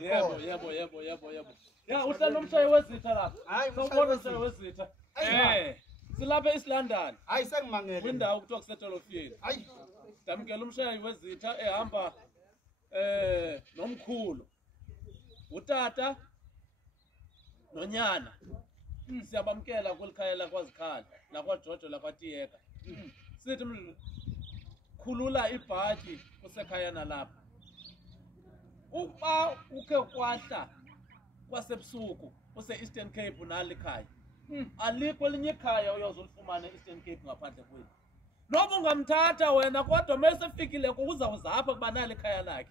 Yebo. Ya uhlala umshayi wezitha la. Sawubona umshayi wezitha. Silapha eSlondon. Hayi sengimangele. Kwindawo kuthiwa kusedolofini. Hayi. Damkela umshayi wezitha ehamba nomkhulu. Utata nonyana. Siyabamkela kwelikhaya lakwaZikhala, lakwaJojo lakwaTiyeka. Sithi khulula ibhaki kusekhaya nalapha. Uba ukhe kwahla kwasebusuku use-Eastern Cape nalikhaya. Alikho elinye ikhaya uyozulifumana e-Eastern Cape ngaphandle kwethu. Noba ungamthatha wena kodwa mesefikile uzawuzapha kuba nali ikhaya lakhe.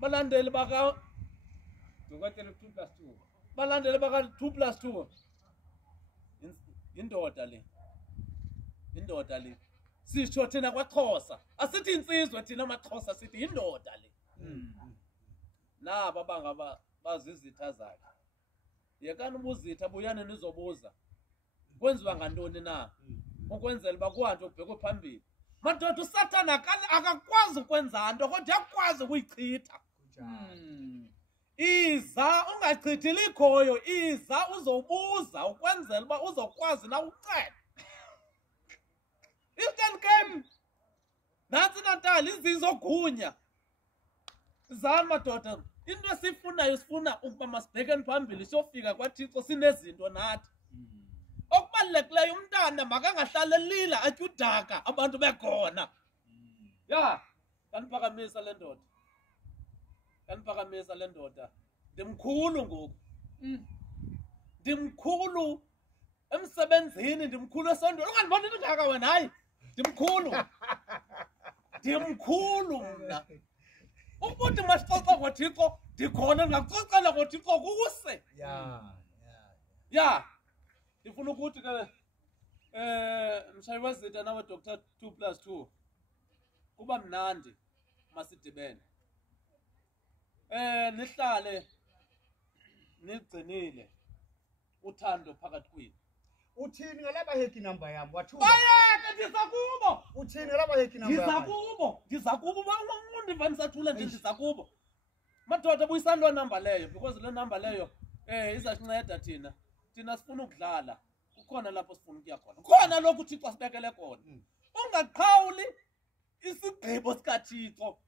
Balandeli baka Dokotela 2+2. Balandeli baka 2+2. Indoda le. Sisho thina kwaXhosa. Asithi insizwe thina amaXhosa sithi indoda le. Naba bangaba bazizitha zakhe. Yekani ubuzitha buyane nizobuza. Kwenziwa ngantoni na? Ukwenzela bakuhanjwe ubhekwe phambili. Madoda uSathana akakwazi ukwenza into kodwa yakwazi ukuyichitha. Iza ungachithi likhoyo, iza uzobuza ukwenzela uba uzokwazi na ucela. Eastern Cape nansi Natal izizogunya. Zani madoda, into esifunayo sifuna ukuba masibhekeni phambili siyofika kwaThixo sinezinto nathi. Okubalulekileyo umntana makangahlala lila atye udaka abantu bekhona. Ya, kaniphakamisa le ndoda. Ndimkhulu ngoku. Ndimkhulu emsebenzini, ndimkhulu esondweni. Ungandibona ingaka wena hayi. Ndimkhulu mna. Ubuthi masixoxa ngoThixo ndikhona ngakuxoxela ngoThixo kuse. Ya. Ndifuna ukuthi ke mshayi wezitha nawe Dr. 2+2 kuba mnandi masidibene. Nihlale nigcinile uthando phakathi kwenu. Uthini ngalaba heki number yami wathuka? Bayeke ndizakubo. Uthini ngalaba heki number yami? Ndizakubo umuntu mvanisathula nje ndizakubo. Madoda buyisani lo number leyo because le number leyo izasinceda thina. Thina sifuna ukudlala. Kukhona lapho sifuna ukuya khona. Khona lokhu uThixo asibekele khona. Ungaqhawuli isigqibo sikaThixo.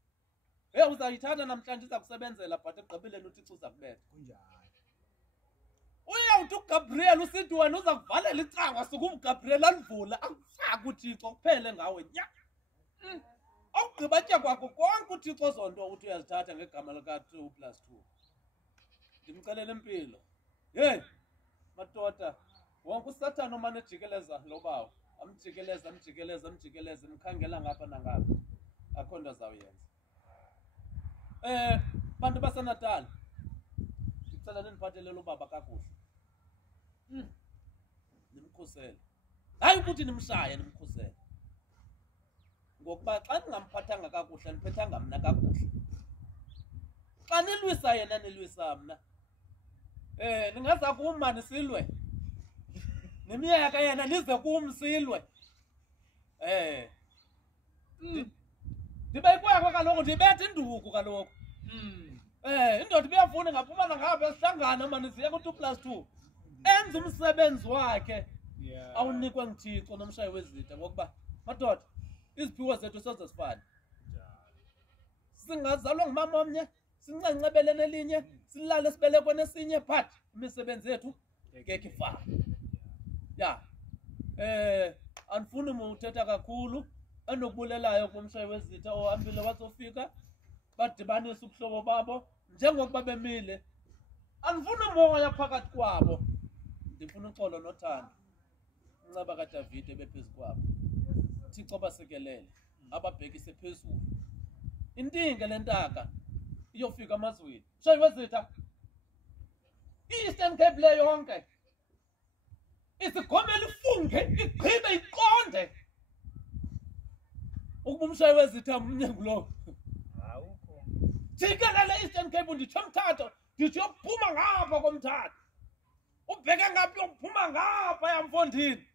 Uzayithatha namhlanje izakusebenzela but egqibeleni uThixo uzakubetha. Kunjani? Uyawuthi uGabriel usithi wena uza kuvalela icawa suku uGabriel alivula akufaka uThixo kuphele ngawe nya. Awugqibatya kwakho konke uThixo zonto uthi uyazithatha ngegama lika 2+2. Ndimcelela impilo. Hey madoda wonke uSathana omane ejikeleza lobawo amjikeleza mkhangela ngapha nangapha akho nto azawuyenza. Bantu baseNatal ngicela niphathelele ubaba kakuhle. Nimkhusele. Hayi ukuthi nimshaye nimkhusele. Ngokuba xa ningamphathanga kakuhle niphethanga mna kakuhle. Xa nilwisa yena nilwisa mna. Ningaza kuma nisilwe. Nemiyaka yena nize kumsilwe. Ndibekwakho kaloku ndibethe induku kaloku. Indoda ibiyafuna ngaphuma nangapha esihlangana manje siya ku2+2. Enza umsebenzi wakhe. Awunikwe ngithixo nomshayi wezitha ngokuba madoda iziphiwo zethu sezosifana. Singazalwa ngumama omnye, sincancebelene elinye, silale sibelekwe nesinye but imisebenzi yethu ngeke ifane. Ya. Anifuni uthetha kakhulu. Anokubulelayo kumshayi wezitha ohambile watsofika badibanisa ubuhlobo babo njengokuba bemile. Anifuni umoya phakathi kwabo. Ndifuna uxolo nothando. Inceba kaDavid ebephezulu kwabo. Thixo basekelele ababhekise phezulu. Intinge lentaka iyofika amazweni. Mshayi wezitha. Eastern Cape le yonke. Isigomela ifunge igqibe iqonde. Ukuba umshayi wezitha umnyango lo. Awukho. Jikelele Eastern Cape nditsho umthatho, ndithi yophuma ngapha komthatho. Ubheke ngaphi yophuma ngapha yamfondini.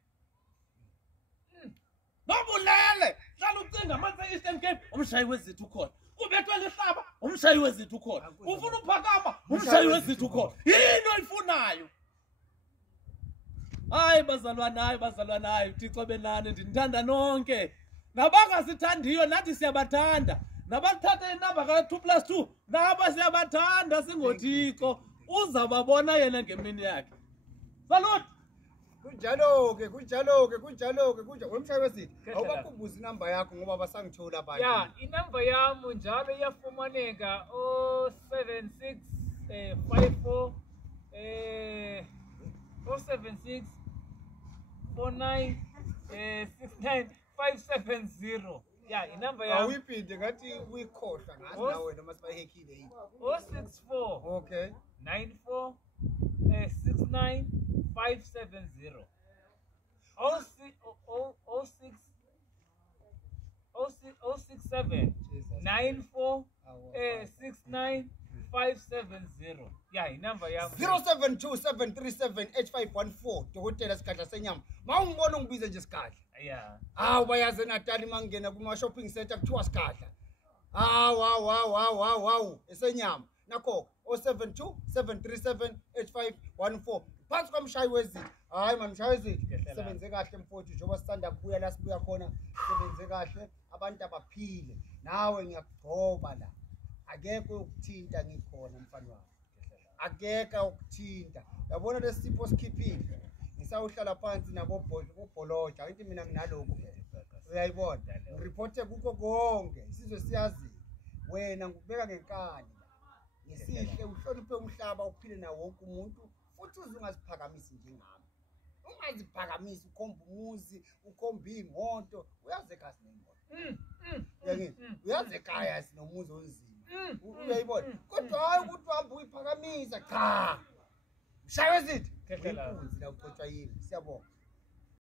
Nobulele, hlala ucinga manje Eastern Cape umshayi wezitha ukhona. ubethwe lihlaba umshayi wezithu ukhona ufuna uphakama umshayi wezithu ukhona yini oyifunayo hayi bazalwana hayi Thixo benani ndinithanda nonke nabangasithandiyo nathi siyabathanda nabathatha inamba ka2+2 nabo siyabathanda singoThixo uzababona yena ngemini yakhe salute kunjalo-ke umshayi wesithi awubakhumbuza inamba yakho ngoba basangithola abantu ya inamba yami njalo iyafumaneka 076 54 076 49 69 570 ya inamba yami awuyiphinde ngathi uyikhohlwa ngazi nawe wena masibahekile yini 064 okay 94 69 570 067 94 69 570 ya inamba yami 0727378514 dokotela Sikadla senyama mawungibona ungibize nje Sikadla ya hawu bayaze eNatali mangena kuma shopping center kuthiwa Sikadla hawu esenyama nakho 0727378514 phansi kwamshayi wezithu hayi man mshayi wezithu sebenze kahle mfowethu njengoba sisanda kubuya la sibuya khona sebenze kahle abantu abaphile nawe ngiyakugcoba la akekho ukuthinta ngikhona mfana wami akeka ukuthinta yabona lesipho sikhiphile ngisawuhlala phansi nabo bobholoja angithi mina nginalokho uyayibona ngireport kukho konke isizwe siyazi wena ngikubeka ngenkani ngisihle uhloniphe umhlaba uphile nawo wonke umuntu futhi uzungaziphakamisi njengami ungaziphakamisi ukhomba umuzi ukhomba imoto uyaze kasi nemoto uyaze ekhaya sinomuzi onzima uyayibona kodwa hayi ukuthi uhambe uyiphakamisa cha mshayi wezithu inkunzi la ucotshwa yini siyabonga